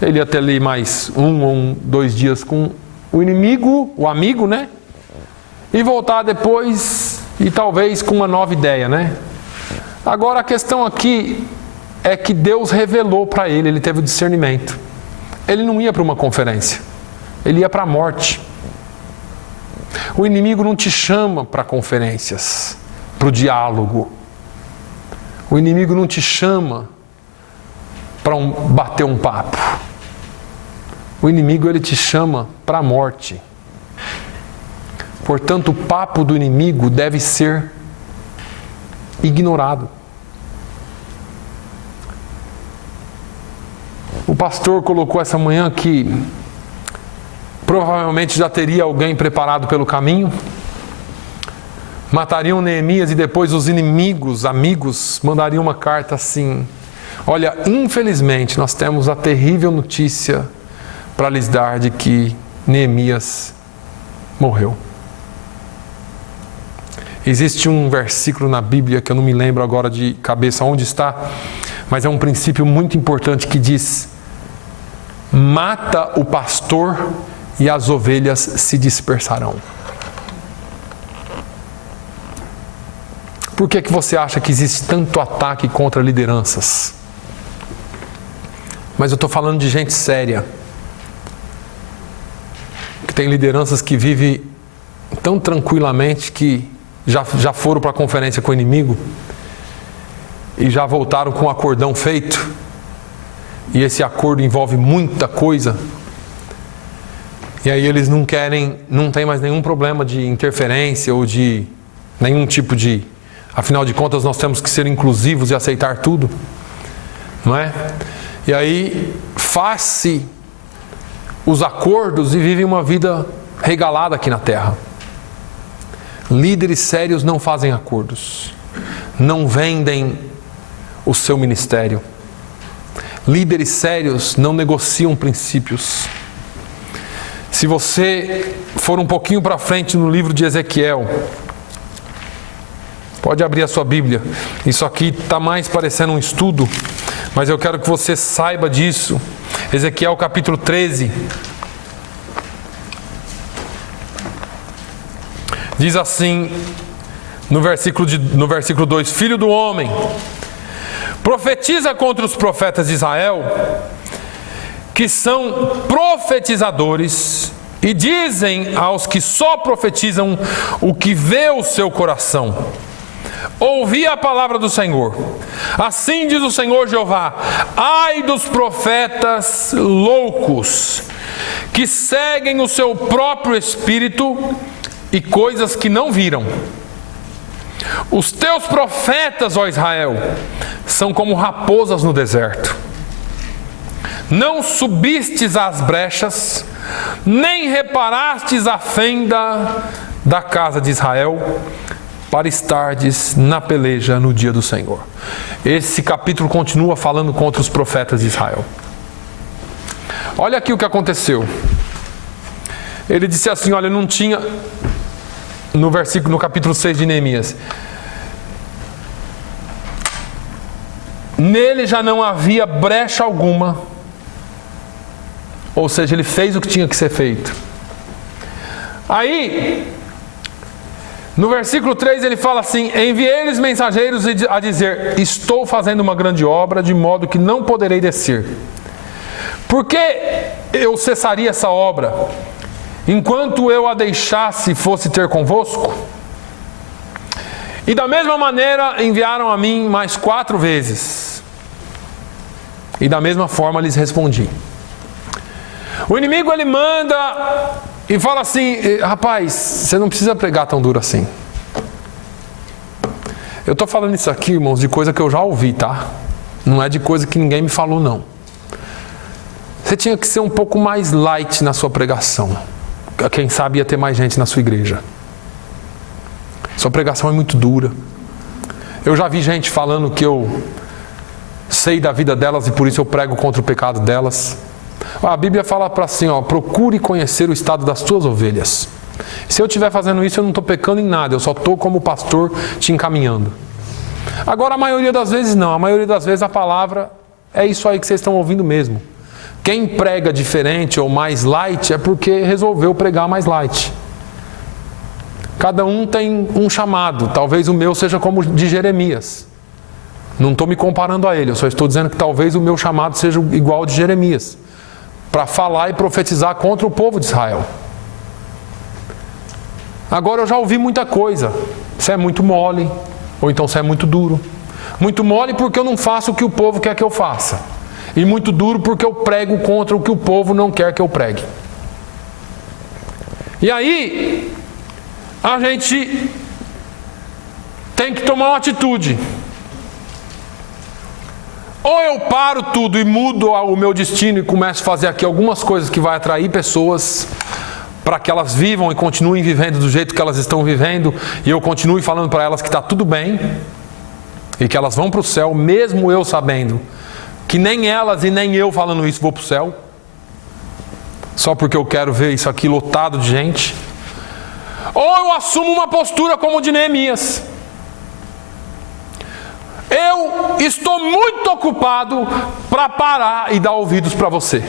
Ele ia ter ali mais 1 ou 2 dias com o inimigo, o amigo, né? E voltar depois e talvez com uma nova ideia, né? Agora a questão aqui é que Deus revelou para ele, ele teve o discernimento. Ele não ia para uma conferência, ele ia para a morte. O inimigo não te chama para conferências, para o diálogo. O inimigo não te chama para bater um papo. O inimigo, ele te chama para a morte. Portanto, o papo do inimigo deve ser ignorado. O pastor colocou essa manhã que provavelmente já teria alguém preparado pelo caminho. Matariam Neemias e depois os inimigos, amigos, mandariam uma carta assim: olha, infelizmente nós temos a terrível notícia para lhes dar de que Neemias morreu. Existe um versículo na Bíblia que eu não me lembro agora de cabeça onde está, mas é um princípio muito importante que diz: mata o pastor e as ovelhas se dispersarão. Por que você acha que existe tanto ataque contra lideranças? Mas eu estou falando de gente séria, que tem lideranças que vivem tão tranquilamente que já foram para a conferência com o inimigo e já voltaram com o acordão feito, e esse acordo envolve muita coisa, e aí eles não tem mais nenhum problema de interferência ou de nenhum tipo de... Afinal de contas, nós temos que ser inclusivos e aceitar tudo, não é? E aí, faz-se os acordos e vive uma vida regalada aqui na terra. Líderes sérios não fazem acordos, não vendem o seu ministério. Líderes sérios não negociam princípios. Se você for um pouquinho para frente no livro de Ezequiel, pode abrir a sua Bíblia. Isso aqui está mais parecendo um estudo, mas eu quero que você saiba disso. Ezequiel capítulo 13. Diz assim, no versículo 2: Filho do homem, profetiza contra os profetas de Israel, que são profetizadores, e dizem aos que só profetizam o que vê o seu coração: ouvi a palavra do Senhor. Assim diz o Senhor Jeová: ai dos profetas loucos, que seguem o seu próprio espírito e coisas que não viram. Os teus profetas, ó Israel, são como raposas no deserto. Não subistes às brechas, nem reparastes a fenda da casa de Israel, para estardes na peleja no dia do Senhor. Esse capítulo continua falando contra os profetas de Israel. Olha aqui o que aconteceu. Ele disse assim, olha, não tinha... No capítulo 6 de Neemias. Nele já não havia brecha alguma. Ou seja, ele fez o que tinha que ser feito. Aí, no versículo 3 ele fala assim: enviei-lhes mensageiros a dizer: estou fazendo uma grande obra, de modo que não poderei descer. Por que eu cessaria essa obra, enquanto eu a deixasse e fosse ter convosco? E da mesma maneira enviaram a mim mais 4 vezes. E da mesma forma lhes respondi. O inimigo ele manda e fala assim: rapaz, você não precisa pregar tão duro assim. Eu estou falando isso aqui, irmãos, de coisa que eu já ouvi, tá? Não é de coisa que ninguém me falou, não. Você tinha que ser um pouco mais light na sua pregação. Quem sabe ia ter mais gente na sua igreja. Sua pregação é muito dura. Eu já vi gente falando que eu sei da vida delas e por isso eu prego contra o pecado delas. A Bíblia fala para assim, ó: procure conhecer o estado das tuas ovelhas. Se eu estiver fazendo isso, eu não estou pecando em nada, eu só estou como pastor te encaminhando. Agora, a maioria das vezes não, a maioria das vezes a palavra é isso aí que vocês estão ouvindo mesmo. Quem prega diferente ou mais light é porque resolveu pregar mais light. Cada um tem um chamado, talvez o meu seja como o de Jeremias. Não estou me comparando a ele, eu só estou dizendo que talvez o meu chamado seja igual ao de Jeremias, para falar e profetizar contra o povo de Israel. Agora eu já ouvi muita coisa. Você é muito mole, ou então você é muito duro. Muito mole porque eu não faço o que o povo quer que eu faça. E muito duro porque eu prego contra o que o povo não quer que eu pregue. E aí, a gente tem que tomar uma atitude. Ou eu paro tudo e mudo o meu destino e começo a fazer aqui algumas coisas que vai atrair pessoas para que elas vivam e continuem vivendo do jeito que elas estão vivendo, e eu continue falando para elas que está tudo bem e que elas vão para o céu, mesmo eu sabendo que nem elas e nem eu falando isso vou para o céu, só porque eu quero ver isso aqui lotado de gente. Ou eu assumo uma postura como o de Neemias. Eu estou muito ocupado para parar e dar ouvidos para você.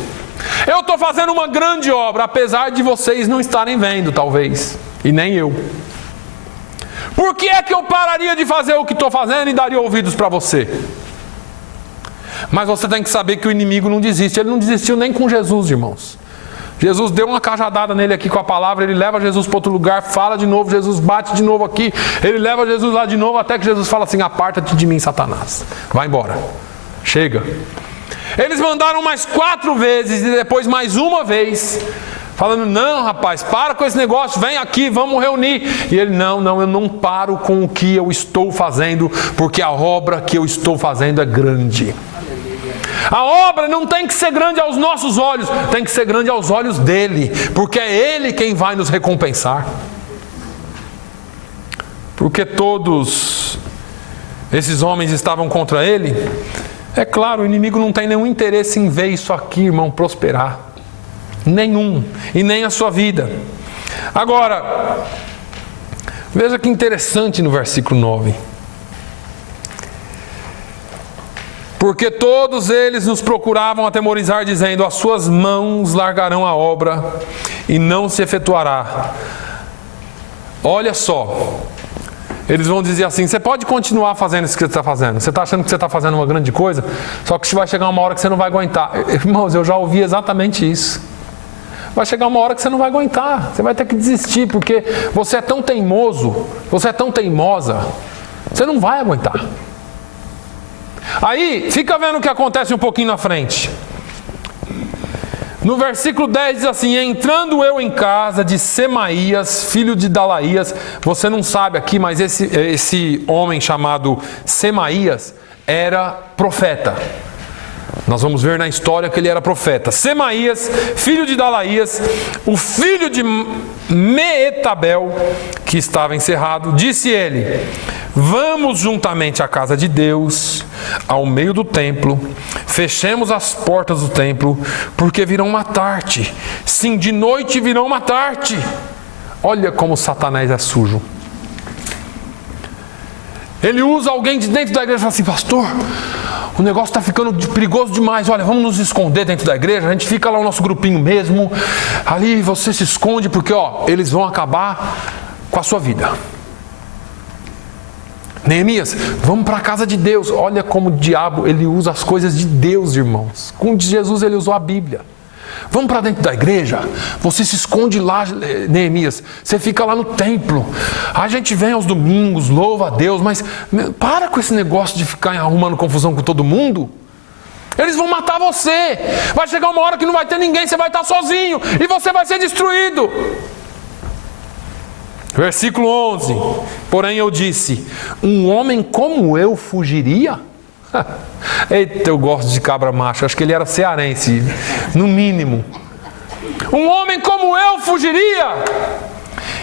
Eu estou fazendo uma grande obra, apesar de vocês não estarem vendo, talvez, e nem eu. Por que é que eu pararia de fazer o que estou fazendo e daria ouvidos para você? Mas você tem que saber que o inimigo não desiste. Ele não desistiu nem com Jesus, irmãos. Jesus deu uma cajadada nele aqui com a palavra, ele leva Jesus para outro lugar, fala de novo, Jesus bate de novo aqui, ele leva Jesus lá de novo, até que Jesus fala assim: aparta-te de mim, Satanás, vai embora, chega. Eles mandaram mais 4 vezes e depois mais uma vez, falando: não, rapaz, para com esse negócio, vem aqui, vamos reunir. E ele: não, eu não paro com o que eu estou fazendo, porque a obra que eu estou fazendo é grande. A obra não tem que ser grande aos nossos olhos, tem que ser grande aos olhos dele, porque é ele quem vai nos recompensar. Porque todos esses homens estavam contra ele. É claro, o inimigo não tem nenhum interesse em ver isso aqui, irmão, prosperar. Nenhum, e nem a sua vida. Agora, veja que interessante no versículo 9. Porque todos eles nos procuravam atemorizar, dizendo: as suas mãos largarão a obra e não se efetuará. Olha só, eles vão dizer assim: você pode continuar fazendo isso que você está fazendo, você está achando que você está fazendo uma grande coisa, só que vai chegar uma hora que você não vai aguentar. Irmãos, eu já ouvi exatamente isso. Vai chegar uma hora que você não vai aguentar, você vai ter que desistir, porque você é tão teimoso, você é tão teimosa, você não vai aguentar. Aí, fica vendo o que acontece um pouquinho na frente. No versículo 10 diz assim: entrando eu em casa de Semaías, filho de Dalaías. Você não sabe aqui, mas esse homem chamado Semaías era profeta. Nós vamos ver na história que ele era profeta. Semaías, filho de Dalaías, o filho de Meetabel, que estava encerrado, disse ele: vamos juntamente à casa de Deus, ao meio do templo, fechemos as portas do templo, porque virão matar-te. Sim, de noite virão matar-te. Olha como Satanás é sujo. Ele usa alguém de dentro da igreja e fala assim: pastor, o negócio está ficando perigoso demais, olha, vamos nos esconder dentro da igreja, a gente fica lá o nosso grupinho mesmo, ali você se esconde, porque eles vão acabar com a sua vida. Neemias, vamos para a casa de Deus. Olha como o diabo, ele usa as coisas de Deus, irmãos. Com Jesus ele usou a Bíblia. Vamos para dentro da igreja, você se esconde lá, Neemias, você fica lá no templo, a gente vem aos domingos, louva a Deus, mas para com esse negócio de ficar arrumando confusão com todo mundo. Eles vão matar você, vai chegar uma hora que não vai ter ninguém, você vai estar sozinho e você vai ser destruído. Versículo 11: porém eu disse: um homem como eu fugiria? Eita, eu gosto de cabra macho, acho que ele era cearense, no mínimo. Um homem como eu fugiria?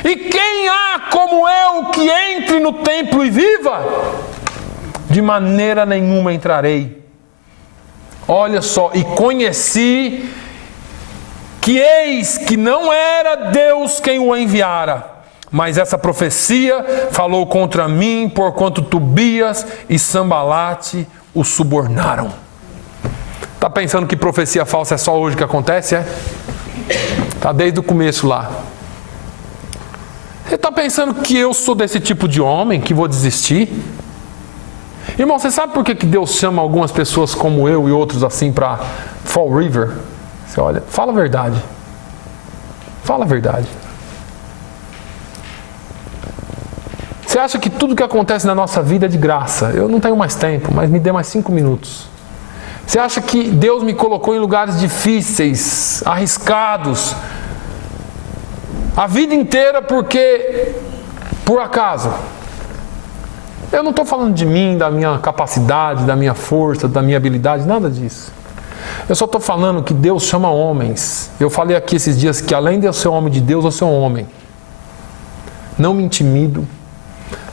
E quem há como eu que entre no templo e viva? De maneira nenhuma entrarei. Olha só, e conheci que eis que não era Deus quem o enviara, mas essa profecia falou contra mim, porquanto Tobias e Sambalate o subornaram. Está pensando que profecia falsa é só hoje que acontece? Está desde o começo lá. Você está pensando que eu sou desse tipo de homem que vou desistir? Irmão, você sabe por que Deus chama algumas pessoas como eu e outros assim para Fall River? Você olha, fala a verdade. Fala a verdade. Você acha que tudo que acontece na nossa vida é de graça? Eu não tenho mais tempo, mas me dê mais 5 minutos. Você acha que Deus me colocou em lugares difíceis, arriscados, a vida inteira porque Por acaso? Eu não estou falando de mim, da minha capacidade, da minha força, da minha habilidade, nada disso. Eu só estou falando que Deus chama homens. Eu falei aqui esses dias que além de eu ser homem de Deus, eu sou um homem. Não me intimido,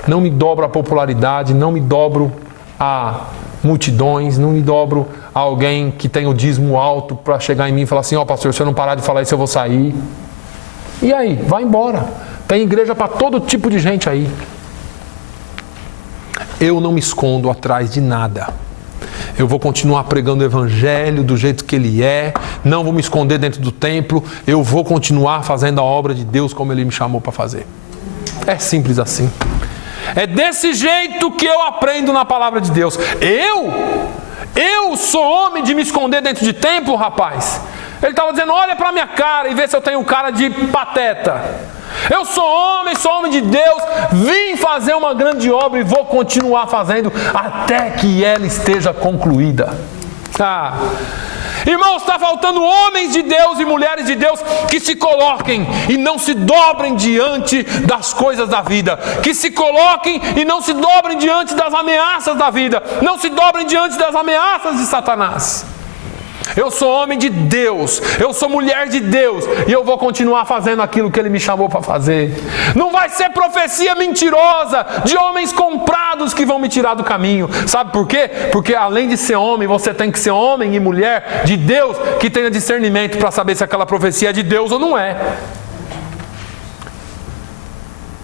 não me dobro à popularidade, não me dobro a multidões, não me dobro a alguém que tem o dízimo alto para chegar em mim e falar assim, pastor, se eu não parar de falar isso eu vou sair. E aí? Vai embora. Tem igreja para todo tipo de gente aí. Eu não me escondo atrás de nada. Eu vou continuar pregando o evangelho do jeito que ele é. Não vou me esconder dentro do templo. Eu vou continuar fazendo a obra de Deus como ele me chamou para fazer. É simples assim. É desse jeito que eu aprendo na palavra de Deus. Eu sou homem de me esconder dentro de templo, rapaz. Ele estava dizendo, olha para minha cara e vê se eu tenho cara de pateta. Eu sou homem de Deus, vim fazer uma grande obra e vou continuar fazendo até que ela esteja concluída. Irmãos, está faltando homens de Deus e mulheres de Deus que se coloquem e não se dobrem diante das coisas da vida. Que se coloquem e não se dobrem diante das ameaças da vida. Não se dobrem diante das ameaças de Satanás. Eu sou homem de Deus, eu sou mulher de Deus e eu vou continuar fazendo aquilo que Ele me chamou para fazer. Não vai ser profecia mentirosa de homens comprados que vão me tirar do caminho. Sabe por quê? Porque além de ser homem, você tem que ser homem e mulher de Deus que tenha discernimento para saber se aquela profecia é de Deus ou não é.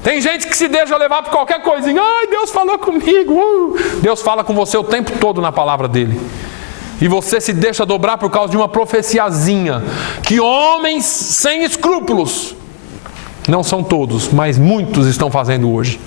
Tem gente que se deixa levar por qualquer coisinha. Ai, Deus falou comigo. Deus fala com você o tempo todo na palavra dele. E você se deixa dobrar por causa de uma profeciazinha que homens sem escrúpulos, não são todos, mas muitos estão fazendo hoje.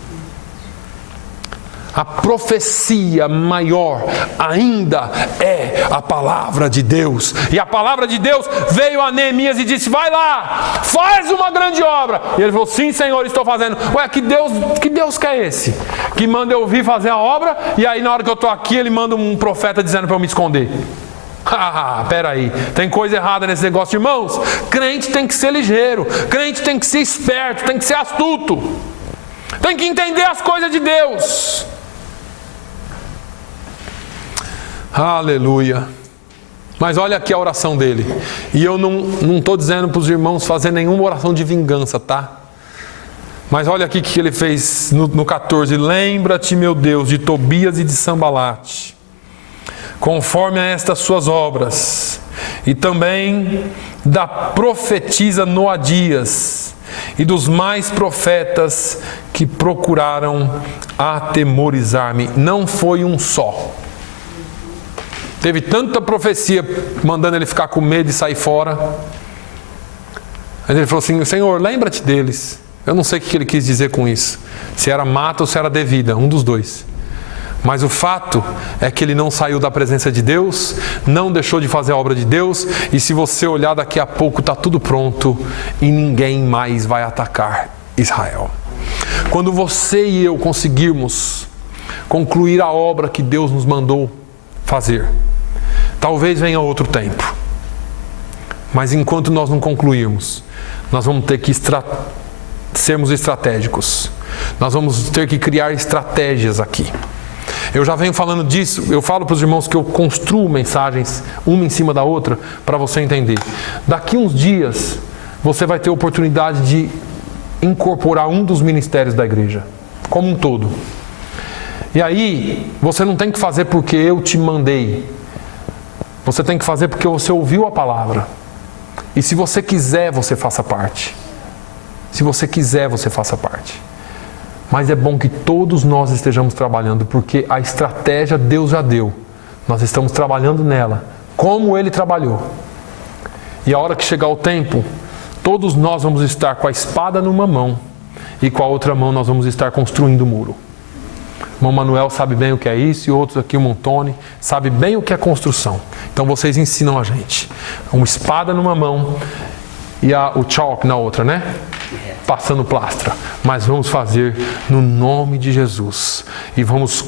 A profecia maior ainda é a palavra de Deus. E a palavra de Deus veio a Neemias e disse, vai lá, faz uma grande obra. E ele falou, sim Senhor, estou fazendo. Ué, que Deus que é esse? Que manda eu vir fazer a obra e aí na hora que eu estou aqui ele manda um profeta dizendo para eu me esconder. Peraí, tem coisa errada nesse negócio, irmãos. Crente tem que ser ligeiro, crente tem que ser esperto, tem que ser astuto, tem que entender as coisas de Deus. Aleluia. Mas olha aqui a oração dele. E eu não estou dizendo para os irmãos fazer nenhuma oração de vingança, tá? Mas olha aqui o que ele fez no 14. Lembra-te, meu Deus, de Tobias e de Sambalate, conforme a estas suas obras, e também da profetisa Noadias, e dos mais profetas que procuraram atemorizar-me. Não foi um só. Teve tanta profecia mandando ele ficar com medo e sair fora. Aí ele falou assim, Senhor, lembra-te deles. Eu não sei o que ele quis dizer com isso. Se era mata ou se era devida, um dos dois. Mas o fato é que ele não saiu da presença de Deus, não deixou de fazer a obra de Deus, e se você olhar daqui a pouco está tudo pronto e ninguém mais vai atacar Israel. Quando você e eu conseguirmos concluir a obra que Deus nos mandou fazer, talvez venha outro tempo, mas enquanto nós não concluirmos, nós vamos ter que sermos estratégicos, nós vamos ter que criar estratégias aqui. Eu já venho falando disso, eu falo para os irmãos que eu construo mensagens uma em cima da outra para você entender. Daqui uns dias você vai ter oportunidade de incorporar um dos ministérios da igreja, como um todo. E aí, você não tem que fazer porque eu te mandei. Você tem que fazer porque você ouviu a palavra. E se você quiser, você faça parte. Se você quiser, você faça parte. Mas é bom que todos nós estejamos trabalhando, porque a estratégia Deus já deu. Nós estamos trabalhando nela, como Ele trabalhou. E a hora que chegar o tempo, todos nós vamos estar com a espada numa mão e com a outra mão nós vamos estar construindo o muro. O irmão Manuel sabe bem o que é isso, e outros aqui, o Montoni, sabe bem o que é construção. Então vocês ensinam a gente. Uma espada numa mão e o chalk na outra, né? Passando plastra. Mas vamos fazer no nome de Jesus. E vamos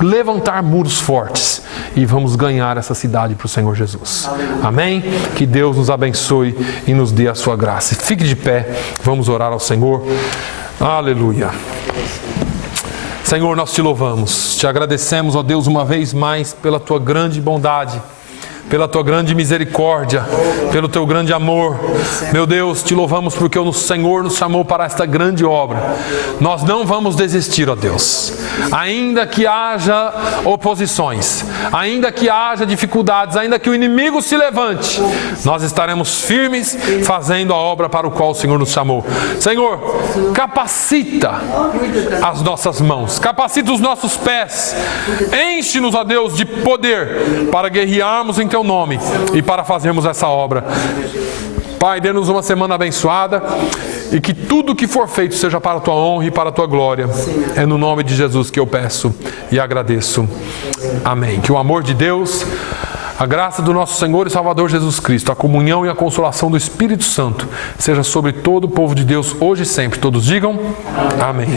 levantar muros fortes. E vamos ganhar essa cidade para o Senhor Jesus. Amém? Que Deus nos abençoe e nos dê a sua graça. Fique de pé. Vamos orar ao Senhor. Aleluia. Senhor, nós te louvamos, te agradecemos, ó Deus, uma vez mais pela tua grande bondade, pela tua grande misericórdia, pelo teu grande amor. Meu Deus, te louvamos porque o Senhor nos chamou para esta grande obra. Nós não vamos desistir, ó Deus. Ainda que haja oposições, ainda que haja dificuldades, ainda que o inimigo se levante, nós estaremos firmes fazendo a obra para o qual o Senhor nos chamou. Senhor, capacita as nossas mãos, capacita os nossos pés, enche-nos, ó Deus, de poder para guerrearmos em teu nome e para fazermos essa obra. Pai, dê-nos uma semana abençoada e que tudo que for feito seja para a tua honra e para a tua glória. É no nome de Jesus que eu peço e agradeço. Amém. Que o amor de Deus, a graça do nosso Senhor e Salvador Jesus Cristo, a comunhão e a consolação do Espírito Santo seja sobre todo o povo de Deus hoje e sempre. Todos digam amém.